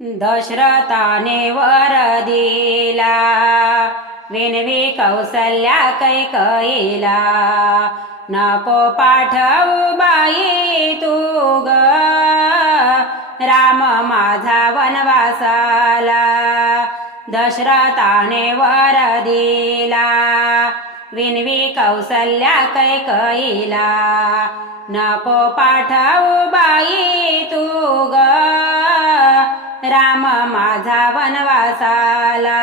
दशरथाने वर दिला विनवी कौसल्या कैकईला नको पाठवू बाई तू ग। राम माझा वनवासाला। दशरथाने वर दिला विनवी कौसल्या कैकईला नको पाठवू बाई तू ग। माझा वनवासाला.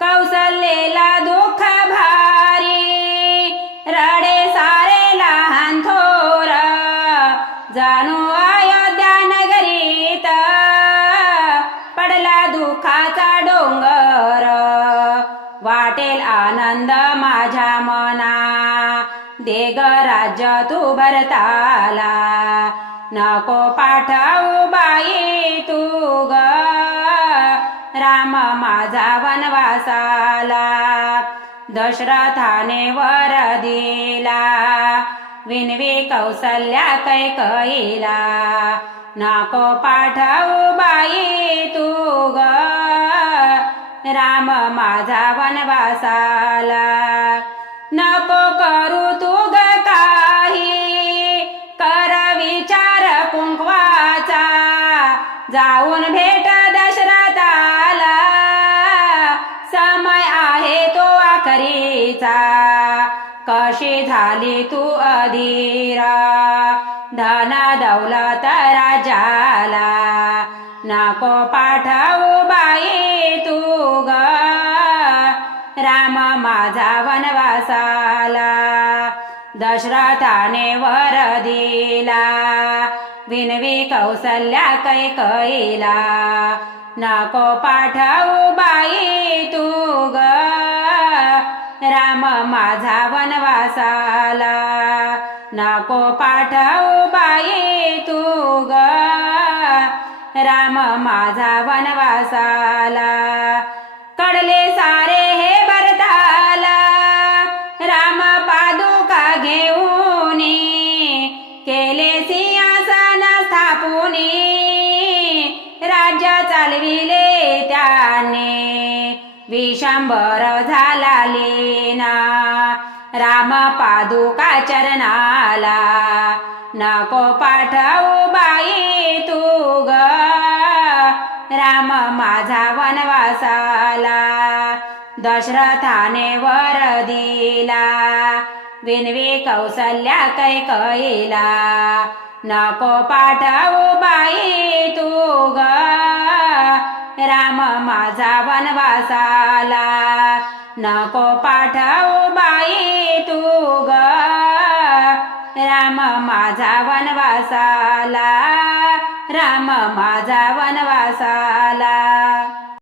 कौसल्येला दुःख भारी रडे सारे लहान थोर. जाणू अयोध्या नगरीत पडला दुःखाचा डोंगर. वाटेल आनंद माझ्या मना देग राज्य तू भरताला नको पाठवू बाई तू ग. राम माझा वनवासाला दशरथाने वर दिला. विनवी कौसल्या कैकईला नको पाठवू बाई तू ग राम माझा वनवासाला. नको करू तू ग काही कर विचार कुंकवाचा जाऊन भेट तो कशी झाली तू अधीरा? धन दौलत राजाला नको पाठवू बाई तू ग. राम माझा वनवासाला. दशरथाने वर दिला. विनवी कौसल्या कैकईला नको पाठवू बाई तू माझा वनवासाला नको पाठवू बाई तू ग. राम माझा वनवासाला कडले सारे हे भरताला राम पादुका घेऊन केले सिंहासन स्थापुनी राज्य चालविले त्याने. विशंभर झाला लेना राम पादुका चरणाला. नको पाठवू बाई तू ग. राम माझा वनवासाला. दशरथाने वर दिला. विनवी कौसल्या कैकईला नको पाठवू बाई तू माझा वनवासाला नको पाठवू बाई तू ग. राम माझा वनवासाला राम माझा वनवासाला.